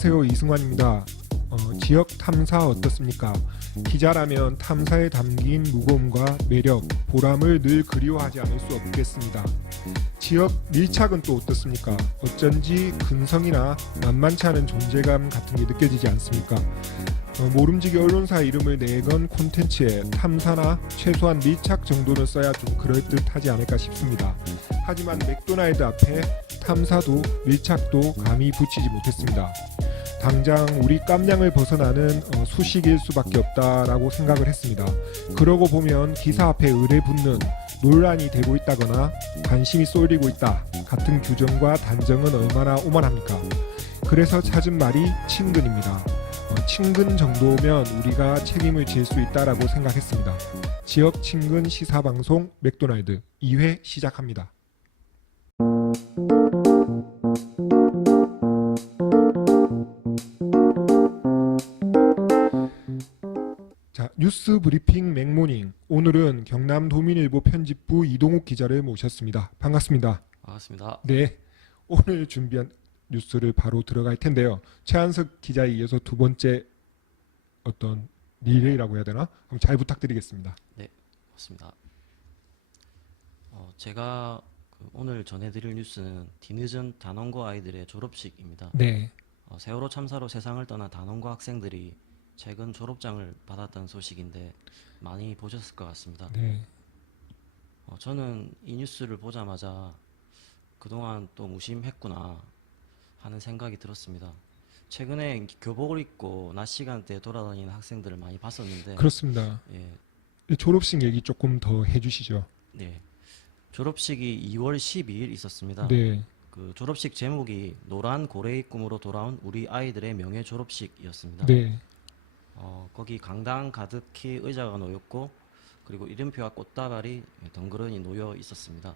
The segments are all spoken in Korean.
안녕하세요. 이승환입니다. 지역 탐사 어떻습니까? 기자라면 탐사에 담긴 무거움과 매력, 보람을 늘 그리워하지 않을 수 없겠습니다. 지역 밀착은 또 어떻습니까? 어쩐지 근성이나 만만치 않은 존재감 같은 게 느껴지지 않습니까? 모름지기 언론사 이름을 내건 콘텐츠에 탐사나 최소한 밀착 정도는 써야 좀 그럴듯하지 않을까 싶습니다. 하지만 맥도날드 앞에 탐사도 밀착도 감히 붙이지 못했습니다. 당장 우리 깜냥을 벗어나는 수식일 수밖에 없다라고 생각을 했습니다. 그러고 보면 기사 앞에 의뢰 붙는 논란이 되고 있다거나 관심이 쏠리고 있다 같은 규정과 단정은 얼마나 오만합니까? 그래서 찾은 말이 친근입니다. 친근 정도면 우리가 책임을 질 수 있다라고 생각했습니다. 지역 친근 시사방송 맥도날드 2회 시작합니다. 자, 뉴스 브리핑 맥모닝. 오늘은 경남도민일보 편집부 이동욱 기자를 모셨습니다. 반갑습니다. 반갑습니다. 네, 오늘 준비한 뉴스를 바로 들어갈 텐데요. 최한석 기자에 이어서 두 번째 어떤 리레이라고 해야 되나? 그럼 잘 부탁드리겠습니다. 네, 맞습니다. 제가 오늘 전해드릴 뉴스는 뒤늦은 단원고 아이들의 졸업식입니다. 네, 세월호 참사로 세상을 떠난 단원고 학생들이 최근 졸업장을 받았던 소식인데 많이 보셨을 것 같습니다. 네, 저는 이 뉴스를 보자마자 그동안 또 무심했구나 하는 생각이 들었습니다. 최근에 교복을 입고 낮 시간대에 돌아다니는 학생들을 많이 봤었는데 그렇습니다. 예, 졸업식 얘기 조금 더 해주시죠. 네. 졸업식이 2월 12일 있었습니다. 네, 그 졸업식 제목이 노란 고래의 꿈으로 돌아온 우리 아이들의 명예 졸업식이었습니다. 네, 거기 강당 가득히 의자가 놓였고 그리고 이름표와 꽃다발이 덩그러니 놓여 있었습니다.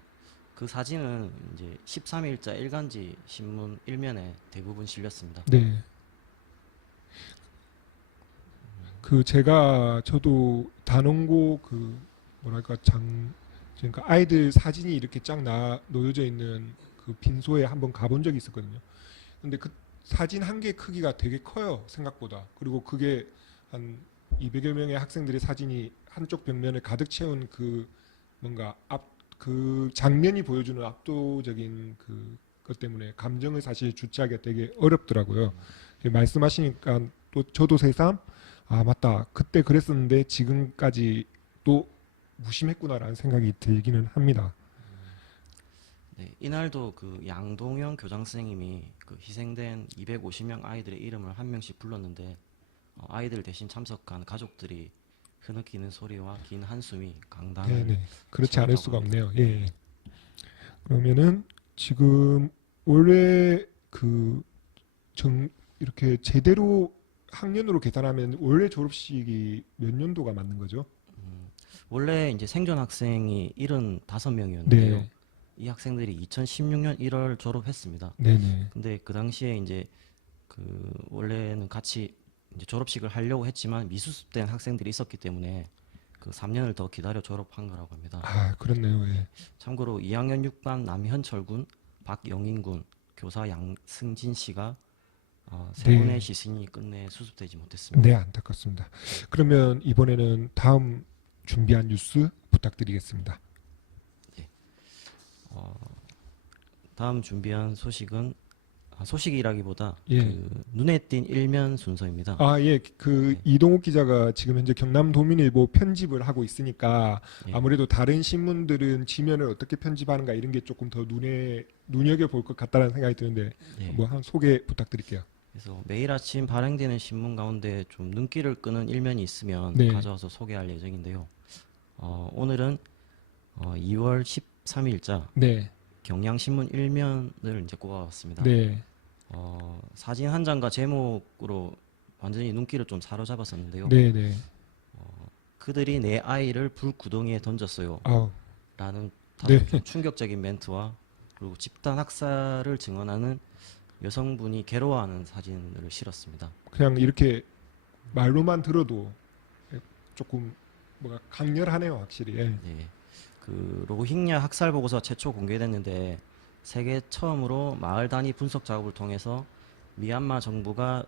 그 사진은 이제 13일자 일간지 신문 일면에 대부분 실렸습니다. 네. 저도 단원고 뭐랄까 그러니까 아이들 사진이 이렇게 쫙 놓여져 있는 그 빈소에 한번 가본 적이 있었거든요. 근데 그 사진 한 개 크기가 되게 커요, 생각보다. 그리고 그게 한 200여 명의 학생들의 사진이 한쪽 벽면을 가득 채운 뭔가 그 장면이 보여주는 압도적인 그것 때문에 감정을 사실 주체하기가 되게 어렵더라고요. 말씀하시니까 또 저도 새삼 맞다, 그때 그랬었는데 지금까지 또 무심했구나라는 생각이 들기는 합니다. 네, 이날도 그 양동영 교장 선생님이 그 희생된 250명 아이들의 이름을 한 명씩 불렀는데 아이들 대신 참석한 가족들이 흐느끼는 소리와 긴 한숨이 강당을 네네, 그렇지 않을 수가 채웠다고 없네요. 예. 그러면은 지금 원래 이렇게 제대로 학년으로 계산하면 원래 졸업식이 몇 년도가 맞는 거죠? 원래 이제 생존 학생이 75명이었는데요. 네, 이 학생들이 2016년 1월 졸업했습니다. 네네, 근데 그 당시에 이제 원래는 같이 이제 졸업식을 하려고 했지만 미수습된 학생들이 있었기 때문에 그 3년을 더 기다려 졸업한 거라고 합니다. 그렇네요. 예. 참고로 2학년 6반 남현철 군, 박영인 군, 교사 양승진 씨가 세 네. 분의 시신이 끝내 수습되지 못했습니다. 네, 안타깝습니다. 그러면 이번에는 다음 준비한 뉴스 부탁드리겠습니다. 다음 준비한 소식은 소식이라기보다 예. 눈에 띈 일면 순서입니다. 예, 네. 이동욱 기자가 지금 현재 경남도민일보 편집을 하고 있으니까 예. 아무래도 다른 신문들은 지면을 어떻게 편집하는가 이런 게 조금 더 눈여겨 볼 것 같다는 생각이 드는데 예. 뭐 한 소개 부탁드릴게요. 그래서 매일 아침 발행되는 신문 가운데 좀 눈길을 끄는 일면이 있으면 네. 가져와서 소개할 예정인데요. 오늘은 2월 13일자 네, 경향신문 일면을 이제 꼽아봤습니다. 네, 사진 한 장과 제목으로 완전히 눈길을 좀 사로잡았었는데요. 네, 네. 그들이 내 아이를 불구덩이에 던졌어요. 아우, 라는 네. 다소 좀 충격적인 멘트와 그리고 집단 학살을 증언하는 여성분이 괴로워하는 사진을 실었습니다. 그냥 이렇게 말로만 들어도 조금 뭐가 강렬하네요, 확실히. 예. 네. 로힝야 학살 보고서 최초 공개됐는데 세계 처음으로 마을 단위 분석 작업을 통해서 미얀마 정부가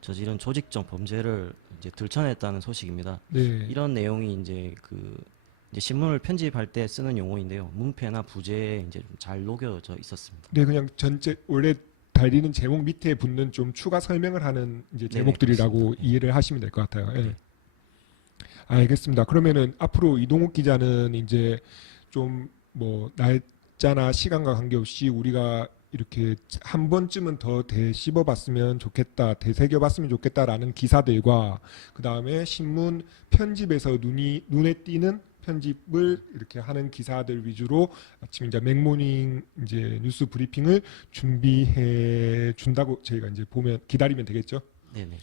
저지른 조직적 범죄를 이제 들춰냈다는 소식입니다. 네. 이런 내용이 이제 신문을 편집할 때 쓰는 용어인데요. 문패나 부제에 이제 좀 잘 녹여져 있었습니다. 네, 그냥 전체 원래 달리는 제목 밑에 붙는 좀 추가 설명을 하는 이제 제목들이라고 그렇습니다. 예. 이해를 하시면 될 것 같아요. 예. 네. 알겠습니다. 그러면은 앞으로 이동욱 기자는 이제 좀 뭐 날짜나 시간과 관계없이 우리가 이렇게 한 번쯤은 더 되씹어봤으면 좋겠다, 되새겨봤으면 좋겠다라는 기사들과 그 다음에 신문 편집에서 눈에 띄는 편집을 이렇게 하는 기사들 위주로 아침 이제 맥모닝 이제 뉴스 브리핑을 준비해 준다고 저희가 이제 보면 기다리면 되겠죠. 네네.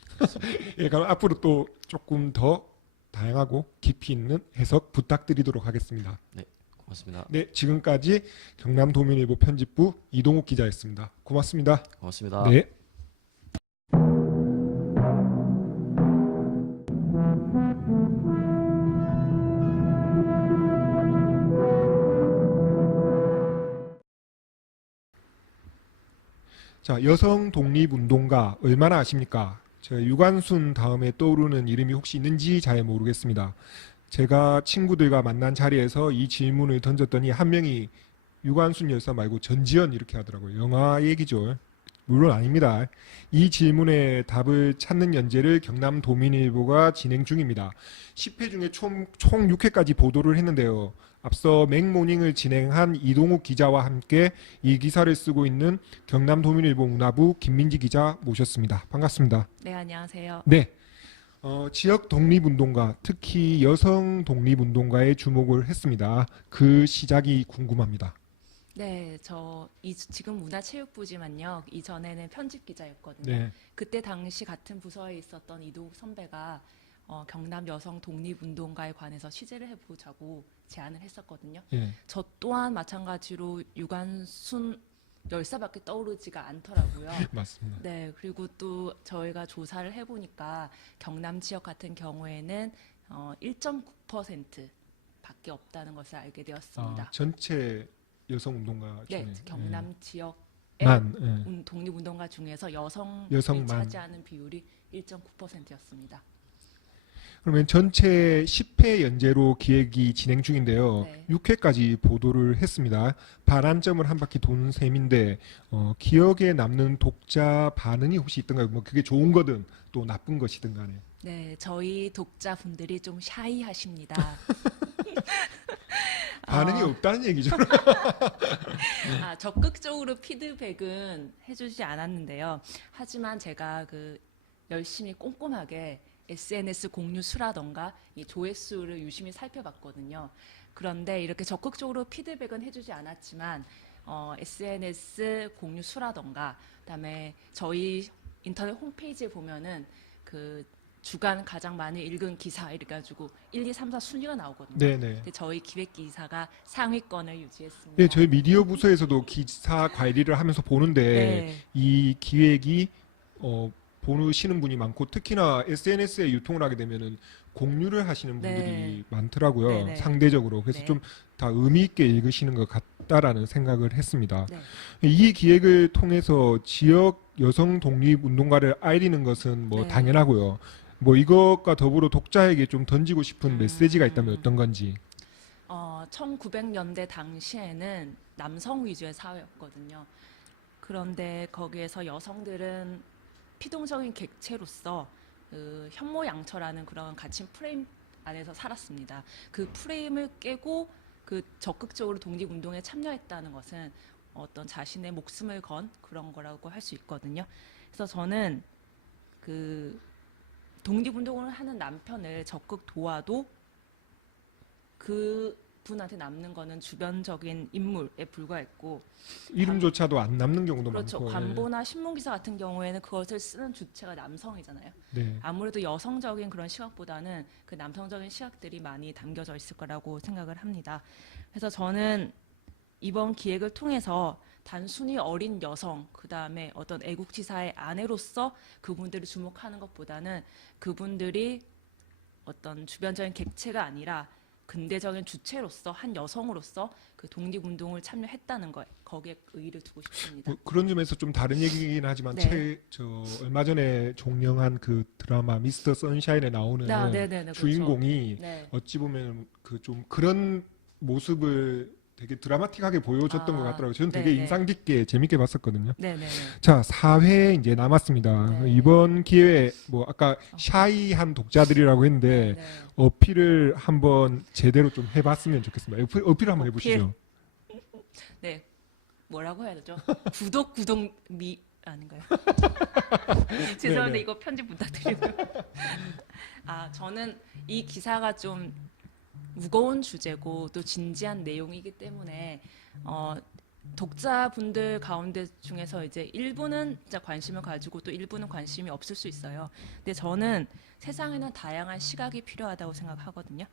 예, 그럼 앞으로 또 조금 더 다양하고 깊이 있는 해석 부탁드리도록 하겠습니다. 고맙습니다. 네, 지금까지 경남도민일보 편집부 이동욱 기자였습니다. 고맙습니다. 고맙습니다. 네. 자, 여성 독립운동가 얼마나 아십니까? 저 유관순 다음에 떠오르는 이름이 혹시 있는지 잘 모르겠습니다. 제가 친구들과 만난 자리에서 이 질문을 던졌더니 한 명이 유관순 열사 말고 전지현 이렇게 하더라고요. 영화 얘기죠. 물론 아닙니다. 이 질문에 답을 찾는 연재를 경남도민일보가 진행 중입니다. 10회 중에 총 6회까지 보도를 했는데요. 앞서 맥모닝을 진행한 이동욱 기자와 함께 이 기사를 쓰고 있는 경남도민일보 문화부 김민지 기자 모셨습니다. 반갑습니다. 네, 안녕하세요. 네. 지역 독립운동가, 특히 여성 독립운동가에 주목을 했습니다. 그 시작이 궁금합니다. 네, 지금 문화체육부지만요. 이전에는 편집 기자였거든요. 네. 그때 당시 같은 부서에 있었던 이동욱 선배가 경남 여성 독립운동가에 관해서 취재를 해보자고 제안을 했었거든요. 예. 저 또한 마찬가지로 유관순 열사밖에 떠오르지가 않더라고요. 맞습니다. 네, 그리고 또 저희가 조사를 해보니까 경남 지역 같은 경우에는 1.9% 밖에 없다는 것을 알게 되었습니다. 전체 여성 운동가 중에 네, 경남 지역의 만 독립운동가 중에서 여성이 여성만. 차지하는 비율이 1.9%였습니다. 그러면 전체 10회 연재로 기획이 진행 중인데요. 네. 6회까지 보도를 했습니다. 반환점을 한 바퀴 도는 셈인데 기억에 남는 독자 반응이 혹시 있던가요? 뭐 그게 좋은 거든 또 나쁜 것이든 간에. 네, 저희 독자분들이 좀 샤이하십니다. 반응이 없다는 얘기죠. 적극적으로 피드백은 해주지 않았는데요. 하지만 제가 열심히 꼼꼼하게 SNS 공유 수라던가 이 조회수를 유심히 살펴봤거든요. 그런데 이렇게 적극적으로 피드백은 해주지 않았지만 SNS 공유 수라던가 그다음에 저희 인터넷 홈페이지에 보면은 주간 가장 많이 읽은 기사 이렇게 가지고 1, 2, 3, 4 순위가 나오거든요. 네네. 근데 저희 기획 기사가 상위권을 유지했습니다. 네, 저희 미디어 부서에서도 기사 관리를 하면서 보는데 네. 이 기획이 보시는 분이 많고 특히나 SNS에 유통을 하게 되면은 공유를 하시는 분들이 네. 많더라고요. 네네. 상대적으로. 그래서 네. 좀 다 의미 있게 읽으시는 것 같다라는 생각을 했습니다. 네. 이 기획을 통해서 지역 여성 독립 운동가를 알리는 것은 뭐 네. 당연하고요. 뭐 이것과 더불어 독자에게 좀 던지고 싶은 메시지가 있다면 음. 어떤 건지. 1900년대 당시에는 남성 위주의 사회였거든요. 그런데 거기에서 여성들은 피동적인 객체로서 현모양처라는 그런 갇힌 프레임 안에서 살았습니다. 그 프레임을 깨고 적극적으로 독립운동에 참여했다는 것은 어떤 자신의 목숨을 건 그런 거라고 할 수 있거든요. 그래서 저는 독립운동을 하는 남편을 적극 도와도 그 분한테 남는 거는 주변적인 인물에 불과했고 이름조차도 안 남는 경우도 그렇죠. 많고. 관보나 신문기사 같은 경우에는 그것을 쓰는 주체가 남성이잖아요. 네. 아무래도 여성적인 그런 시각보다는 그 남성적인 시각들이 많이 담겨져 있을 거라고 생각을 합니다. 그래서 저는 이번 기획을 통해서 단순히 어린 여성, 그 다음에 어떤 애국지사의 아내로서 그분들을 주목하는 것보다는 그분들이 어떤 주변적인 객체가 아니라 근대적인 주체로서 한 여성으로서 그 독립운동을 참여했다는 거 거기에 의의를 두고 싶습니다. 뭐 그런 점에서 좀 다른 얘기긴 하지만 네. 얼마 전에 종영한 그 드라마 미스터 선샤인에 나오는 네네네. 주인공이 그렇죠. 네. 어찌 보면 그 좀 그런 모습을 되게 드라마틱하게 보여줬던 것 같더라고요. 저는 되게 네네. 인상 깊게 재밌게 봤었거든요. 네네네. 자, 4회 이제 남았습니다. 네. 이번 기회에 뭐 아까 샤이한 독자들이라고 했는데 네. 어필을 한번 제대로 좀 해봤으면 좋겠습니다. 어필 한번 어필. 해보시죠. 네. 뭐라고 해야 되죠? 구독 미 아닌가요? 죄송한데 네네. 이거 편집 부탁드리고요. 저는 이 기사가 좀 무거운 주제고 또 진지한 내용이기 때문에 독자분들 가운데 중에서 이제 일부는 진짜 관심을 가지고 또 일부는 관심이 없을 수 있어요. 근데 저는 세상에는 다양한 시각이 필요하다고 생각하거든요.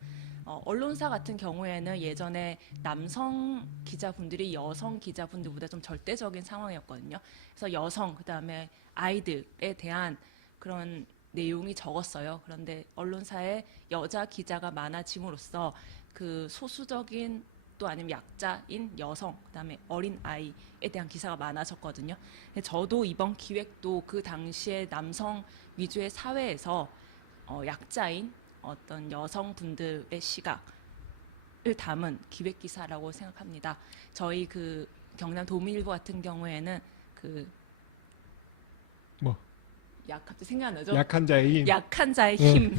언론사 같은 경우에는 예전에 남성 기자분들이 여성 기자분들보다 좀 절대적인 상황이었거든요. 그래서 여성 그다음에 아이들에 대한 그런 내용이 적었어요. 그런데 언론사에 여자 기자가 많아짐으로써 그 소수적인 또 아니면 약자인 여성, 그다음에 어린 아이에 대한 기사가 많아졌거든요. 저도 이번 기획도 그 당시에 남성 위주의 사회에서 약자인 어떤 여성분들의 시각을 담은 기획 기사라고 생각합니다. 저희 그 경남 도민일보 같은 경우에는 뭐 갑자기 생각 안 나죠? 약한 자의 힘. 약한 자의 네. 힘.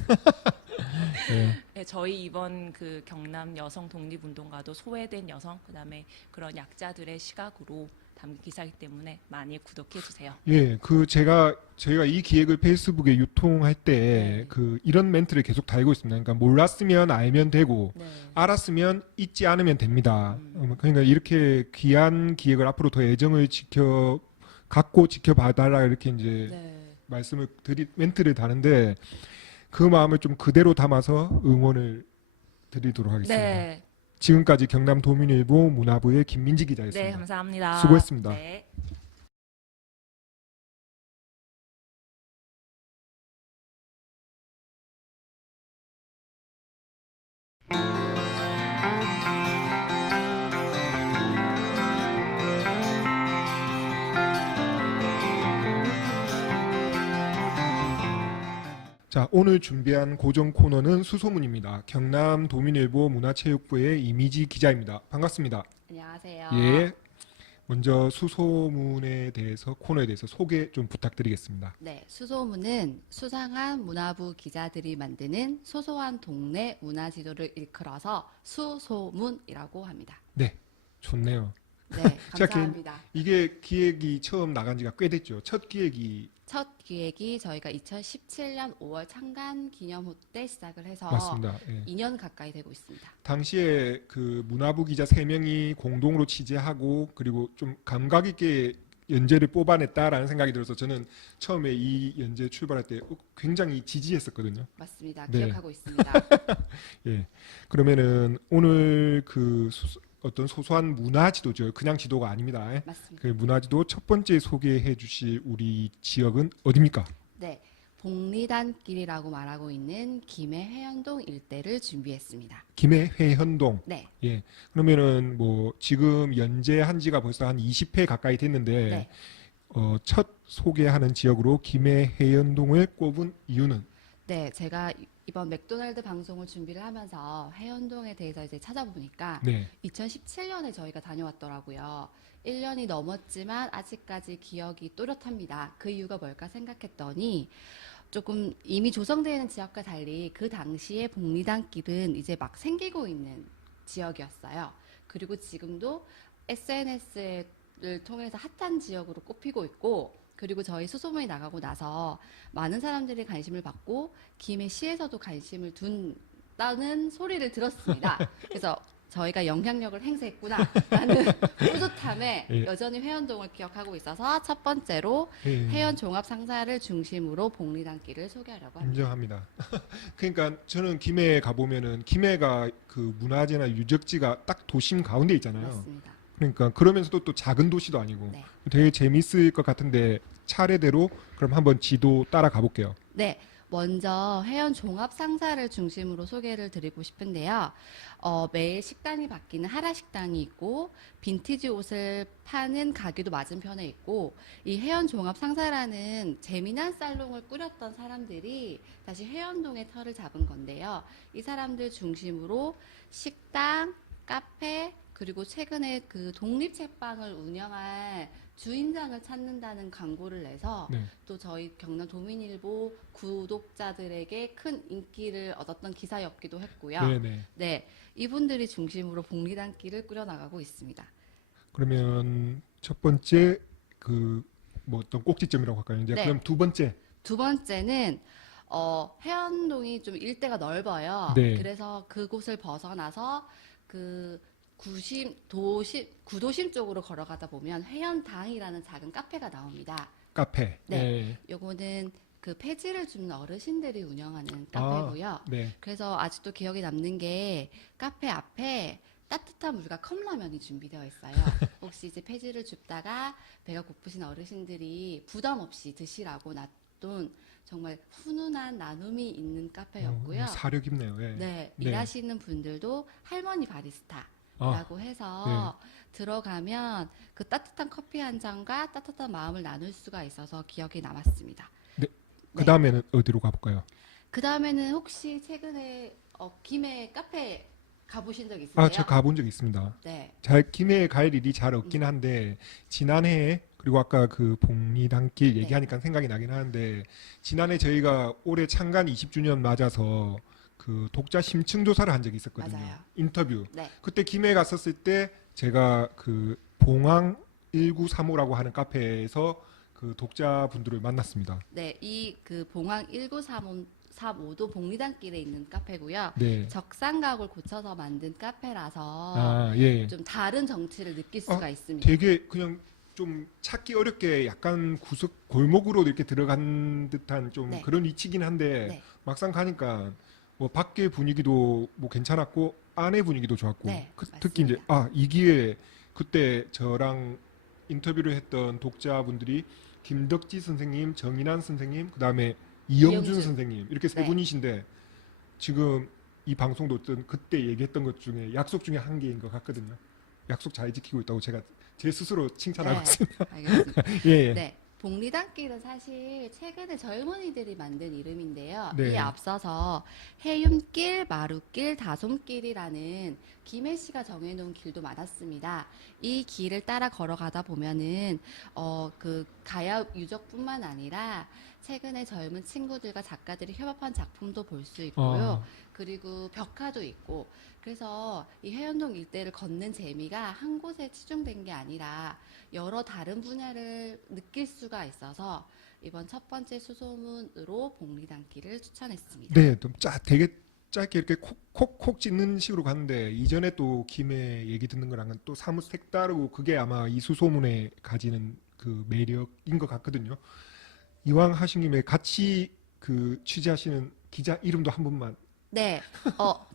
네. 네, 저희 이번 그 경남 여성 독립운동가도 소외된 여성, 그다음에 그런 약자들의 시각으로 담긴 기사이기 때문에 많이 구독해 주세요. 예, 저희가 이 기획을 페이스북에 유통할 때 네. 그 이런 멘트를 계속 달고 있습니다. 그러니까 몰랐으면 알면 되고 네. 알았으면 잊지 않으면 됩니다. 그러니까 이렇게 귀한 기획을 앞으로 더 애정을 갖고 지켜봐달라 이렇게 이제 네. 멘트를 다는데 그 마음을 좀 그대로 담아서 응원을 드리도록 하겠습니다. 네. 지금까지 경남 도민일보 문화부의 김민지 네, 기자였습니다. 감사합니다. 수고했습니다. 네. 자, 오늘 준비한 고정 코너는 수소문입니다. 경남 도민일보 문화체육부의 이미지 기자입니다. 반갑습니다. 안녕하세요. 예. 먼저 수소문에 대해서 코너에 대해서 소개 좀 부탁드리겠습니다. 네, 수소문은 수상한 문화부 기자들이 만드는 소소한 동네 문화 지도를 일컬어서 수소문이라고 합니다. 네. 좋네요. 네, 자, 감사합니다. 이게 기획이 처음 나간 지가 꽤 됐죠. 첫 기획이 첫 기획이 저희가 2017년 5월 창간 기념호 때 시작을 해서 맞습니다. 예. 2년 가까이 되고 있습니다. 당시에 그 문화부 기자 3명이 공동으로 취재하고 그리고 좀 감각 있게 연재를 뽑아냈다라는 생각이 들어서 저는 처음에 이 연재 출발할 때 굉장히 지지했었거든요. 맞습니다. 네. 기억하고 있습니다. 예. 그러면은 오늘 어떤 소소한 문화 지도죠. 그냥 지도가 아닙니다. 맞습니다. 그 문화 지도 첫 번째 소개해 주실 우리 지역은 어디입니까? 네, 복리단길이라고 말하고 있는 김해 해연동 일대를 준비했습니다. 김해 회현동. 네, 예. 그러면은 뭐 지금 연재한 지가 벌써 한 20회 가까이 됐는데 네. 첫 소개하는 지역으로 김해 해연동을 꼽은 이유는 네, 제가 이번 맥도날드 방송을 준비를 하면서 해연동에 대해서 이제 찾아보니까 네. 2017년에 저희가 다녀왔더라고요. 1년이 넘었지만 아직까지 기억이 또렷합니다. 그 이유가 뭘까 생각했더니 조금 이미 조성되어 있는 지역과 달리 그 당시에 복리단길은 이제 막 생기고 있는 지역이었어요. 그리고 지금도 SNS를 통해서 핫한 지역으로 꼽히고 있고 그리고 저희 수소문이 나가고 나서 많은 사람들이 관심을 받고 김해시에서도 관심을 둔다는 소리를 들었습니다. 그래서 저희가 영향력을 행사했구나라는 뿌듯함에 예. 여전히 회원동을 기억하고 있어서 첫 번째로 예. 해연 종합 상사를 중심으로 복리단길을 소개하려고 합니다. 인정합니다. 그러니까 저는 김해에 가보면은 김해가 그 문화재나 유적지가 딱 도심 가운데 있잖아요. 맞습니다. 그러니까 그러면서도 또 작은 도시도 아니고 네. 되게 재밌을 것 같은데 차례대로 그럼 한번 지도 따라 가볼게요. 네, 먼저 해연 종합 상사를 중심으로 소개를 드리고 싶은데요. 매일 식단이 바뀌는 하라 식당이 있고 빈티지 옷을 파는 가게도 맞은편에 있고 이 해연 종합 상사라는 재미난 살롱을 꾸렸던 사람들이 다시 해연동에 터를 잡은 건데요. 이 사람들 중심으로 식당, 카페, 그리고 최근에 그 독립책방을 운영할 주인장을 찾는다는 광고를 내서 네. 또 저희 경남 도민일보 구독자들에게 큰 인기를 얻었던 기사였기도 했고요. 네네. 네, 이분들이 중심으로 복리단길을 꾸려나가고 있습니다. 그러면 첫 번째 그 뭐 어떤 꼭지점이라고 할까요? 이제 네. 그럼 두 번째. 두 번째는 해안동이 좀 일대가 넓어요. 네. 그래서 그곳을 벗어나서 그 구도심 쪽으로 걸어가다 보면 해연당이라는 작은 카페가 나옵니다. 카페. 네. 요거는 그 폐지를 줍는 어르신들이 운영하는 카페고요. 네. 그래서 아직도 기억에 남는 게 카페 앞에 따뜻한 물과 컵라면이 준비되어 있어요. 혹시 이제 폐지를 줍다가 배가 고프신 어르신들이 부담 없이 드시라고 놔둔 정말 훈훈한 나눔이 있는 카페였고요. 사려 깊네요. 예. 네, 네. 일하시는 분들도 할머니 바리스타라고 해서 들어가면 그 따뜻한 커피 한 잔과 따뜻한 마음을 나눌 수가 있어서 기억에 남았습니다. 그 다음에는 어디로 가볼까요? 그 다음에는 혹시 최근에 김해 카페 가보신 적 있으세요? 제가 가본 적 있습니다. 네. 김해에 갈 일이 잘 없긴 한데 지난해 그리고 아까 그 복리단길 네. 얘기하니까 생각이 나긴 하는데 지난해 저희가 올해 창간 20주년 맞아서 그 독자 심층 조사를 한 적이 있었거든요. 맞아요. 인터뷰. 네. 그때 김해에 갔었을 때 제가 그 봉황 1935라고 하는 카페에서 그 독자분들을 만났습니다. 네, 이 그 봉황 1935도 복리단길에 있는 카페고요. 네. 적산각을 고쳐서 만든 카페라서 예. 좀 다른 정취를 느낄 수가 있습니다. 되게 그냥 좀 찾기 어렵게 약간 구석 골목으로 이렇게 들어간 듯한 좀 네. 그런 위치긴 한데 네. 막상 가니까 뭐 밖에 분위기도 뭐 괜찮았고 안에 분위기도 좋았고 네, 특히 이제 맞습니다. 이 기회에 그때 저랑 인터뷰를 했던 독자분들이 김덕지 선생님, 정인환 선생님, 그다음에 이영준 이영준. 선생님 이렇게 세 네. 분이신데 지금 이 방송도 어떤 그때 얘기했던 것 중에 약속 중에 한 개인 것 같거든요. 약속 잘 지키고 있다고 제가 제 스스로 칭찬하고 네. 있습니다. 알겠습니다. 예. 네. 복리단길은 사실 최근에 젊은이들이 만든 이름인데요. 네. 이에 앞서서 해윤길, 마루길, 다솜길이라는 김해 씨가 정해놓은 길도 많았습니다. 이 길을 따라 걸어가다 보면은 그 가야 유적뿐만 아니라 최근에 젊은 친구들과 작가들이 협업한 작품도 볼 수 있고요. 그리고 벽화도 있고 그래서 이 해연동 일대를 걷는 재미가 한 곳에 치중된 게 아니라 여러 다른 분야를 느낄 수가 있어서 이번 첫 번째 수소문으로 복리단길을 추천했습니다. 네, 좀 되게 짧게 이렇게 콕콕콕 찢는 식으로 갔는데 이전에 또 김해 얘기 듣는 거랑은 또 사뭇 색다르고 그게 아마 이 수소문에 가지는 그 매력인 것 같거든요. 이왕 하신 김에 같이 그 취재하시는 기자 이름도 한 분만. 네,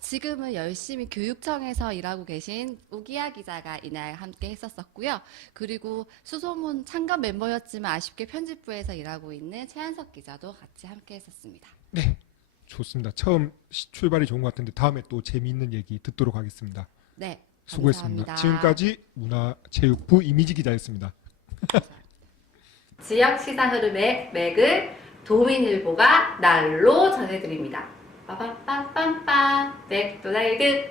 지금은 열심히 교육청에서 일하고 계신 우기야 기자가 이날 함께 했었었고요. 그리고 수소문 참관 멤버였지만 아쉽게 편집부에서 일하고 있는 최한석 기자도 같이 함께 했었습니다. 네, 좋습니다. 처음 출발이 좋은 것 같은데 다음에 또 재미있는 얘기 듣도록 하겠습니다. 네, 수고했습니다. 감사합니다. 지금까지 문화체육부 이미지 기자였습니다. 지역 시사 흐름의 맥을 도민일보가 날로 전해드립니다. 빠밤빰빰빰 맥도날드